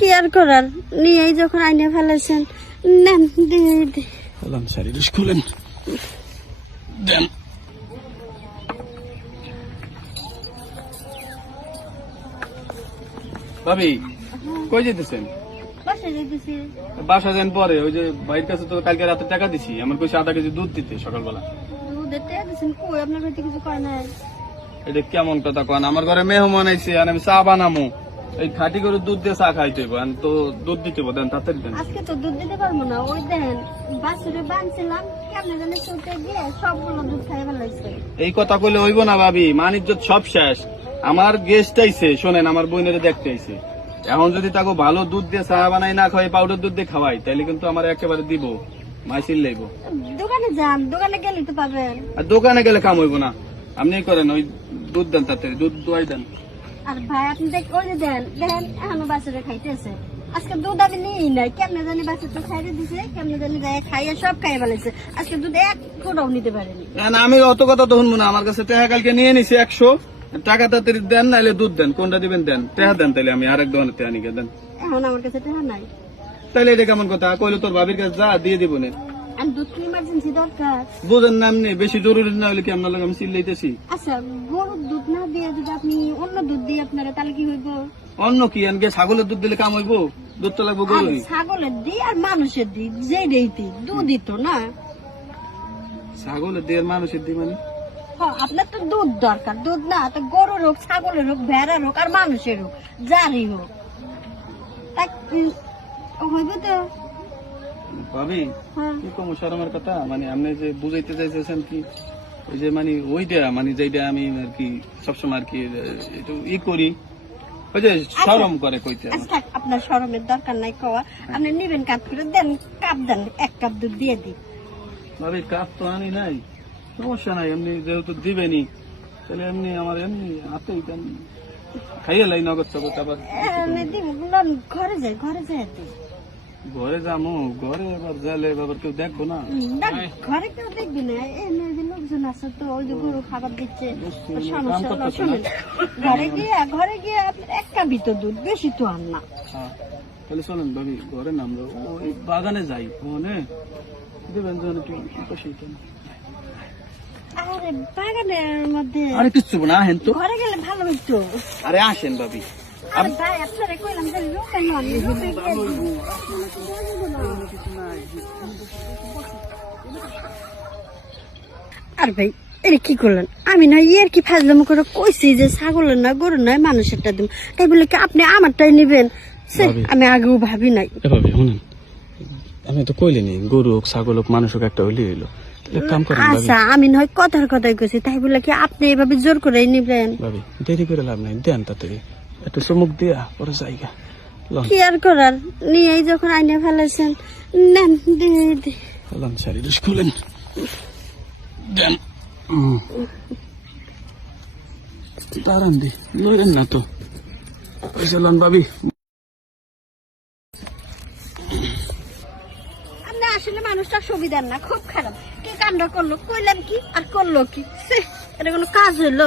কি আর করার? নিয়েই যখন আইনে ফেলেছেন নেন দিয়ে। শাড়ি খুলেন দেন ভাবি কই যেতেছেন? বাসা যান পরে ওই যে ভাইয়ের কাছে তো কালকে রাতে টাকা দিছি আমার কইছে আধা কেজি দুধ দিতে সকালবেলা। এটা কেমন কথা কন? আমার ঘরে মেহমান আইছে আর আমি চা বানামু। এই খাটি করে দুধ দিয়ে চা খাইতে হইব তো দুধ দিতে দেন তাড়াতাড়ি দেন। আজকে তো দুধ দিতে পারব না ওই দেন বাছুরে বানছিলাম কেমনে জানি চলতে গিয়ে সবগুলো দুধ খাই ফেলাইছে। এই কথা কইলে হইব না ভাবি মানিজ্য সব শেষ। আমার গেস্ট আইছে শোনেন আমার বোনের দেখতে আইছে। এখন যদি তাকে ভালো দুধ দিয়ে চা বানাই না খাওয়াই পাউডার দুধ দিয়ে খাওয়াই তাহলে কিন্তু আমার একেবারে দিব মাইসিল লাইব। দোকানে যান দোকানে গেলে তো পাবেন। আর দোকানে গেলে কাম হইব না। আপনি করেন ওই দুধ দেন তাড়াতাড়ি দুধ দোয়াই দেন। আর ভাই আপনি দেখ ওই যে দেন দেখেন এখনও বাছুরে খাইতেছে। আজকে দুধ আমি নিই নাই কেমনে জানি বাছুর তো খাইতে দিছে কেমনে জানি যায় খাইয়ে সব খাই ফেলাইছে আজকে দুধ এক ফোটাও নিতে পারেনি। না, না, আমি অত কথা তো শুনব না আমার কাছে টাকা কালকে নিয়ে নিছি একশো। টাকা তাড়াতাড়ি দেন নাহলে দুধ দেন কোনটা দিবেন দেন। টাকা দেন তাহলে আমি আরেক দোকানে টাকা নিয়ে দেন। এখন আমার কাছে নাই। তাহলে এটা কেমন কথা? কইলে তোর ভাবির কাছে যা দিয়ে দিব না। আর দুধ কি ইমার্জেন্সি দরকার বুঝেন না এমনি বেশি জরুরি না হলে কি আপনার লাগে আমি চিল্লাইতেছি? আচ্ছা গরুর দুধ না দিয়ে যদি আপনি অন্য দুধ দিয়ে আপনারা তাহলে কি হইব? অন্য কি আনকে ছাগলের দুধ দিলে কাম হইব? দুধ তো লাগবো গরুই। ছাগলের দি আর মানুষের দি যে দেইতি দুধই তো না। ছাগলের দিয়ে আর মানুষের দিয়ে মানে? আপনার তো দুধ দরকার দুধ না তো গরুর হোক ছাগলের হোক ভেড়ার হোক আর মানুষের হোক যারই হোক। তা হইব তো? ভাবি হ্যাঁ। কি কম শরমের কথা? মানে আপনি যে বুঝাইতে চাইতেছেন কি ওই যে মানে ওইটা মানে যেটা আমি আর কি সবসময় আর কি একটু ই করি। ওই যে শরম করে কইতে। আচ্ছা আপনার সরমের দরকার নাই কওয়া। আপনি নিবেন কাপ করে দেন কাপ দেন এক কাপ দুধ দিয়ে দিই ভাবি কাপ তো আনি নাই সমস্যা নাই এমনি যেহেতু দিবেনি তাহলে এমনি আমার এমনি হাতেই দেন। খাইয়ে লাই নগদ বললাম, ঘরে যাই ঘরে যাই দিই ঘরে যামু ঘরে এবার যাইলে এবার কেউ দেখব না। ঘরে কেউ দেখবি না। লোকজন আছে তো ওই যে গরু খাবার দিচ্ছে। শুনুন ঘরে গিয়ে ঘরে গিয়ে আপনার এক কাপই তো দুধ বেশি তো আর না। হ্যাঁ। তাহলে চলেন ভাবি ঘরে নামলো ওই বাগানে যাই ওখানে দেবেন। আরে বাগানের মধ্যে আরে কিচ্ছু না হেন তো। ঘরে গেলে ভালো হইতো। আরে আসেন ভাবি। ভাই আপনারা কইলাম যে গিয়ে আর ভাই এটা কি করলেন? আমি না ইয়ের কি ফাজলাম করে কইছি যে ছাগলের না গরু নয় মানুষেরটা দিম তাই বলে কি আপনি আমারটাই নিবেন? আমি আগেও ভাবি নাই। শুনেন। আমি তো কইলিনি গরু হোক ছাগল হোক মানুষ হোক একটা হইলে। হইল কাম করেন আচ্ছা আমি নয় কথার কথাই কইছি তাই বলে কি আপনি এভাবে জোর করে নিবেন? ভাবি দেরি করে লাভ নাই দেন তাড়াতাড়ি। একটু চুমুক দিয়া পরে জায়গা কি আর করার? নিয়েই যখন আইনে ফেলেছেন নেন দিয়ে শাড়ি খুলেন দেন। দাঁড়ান দি লইলেন না তো। ওই ভাবি আপনি আসলে মানুষটা সুবিধার না খুব খারাপ। কি কাণ্ড করল কইলাম কি আর করল কি? এটা কোনো কাজ হইল।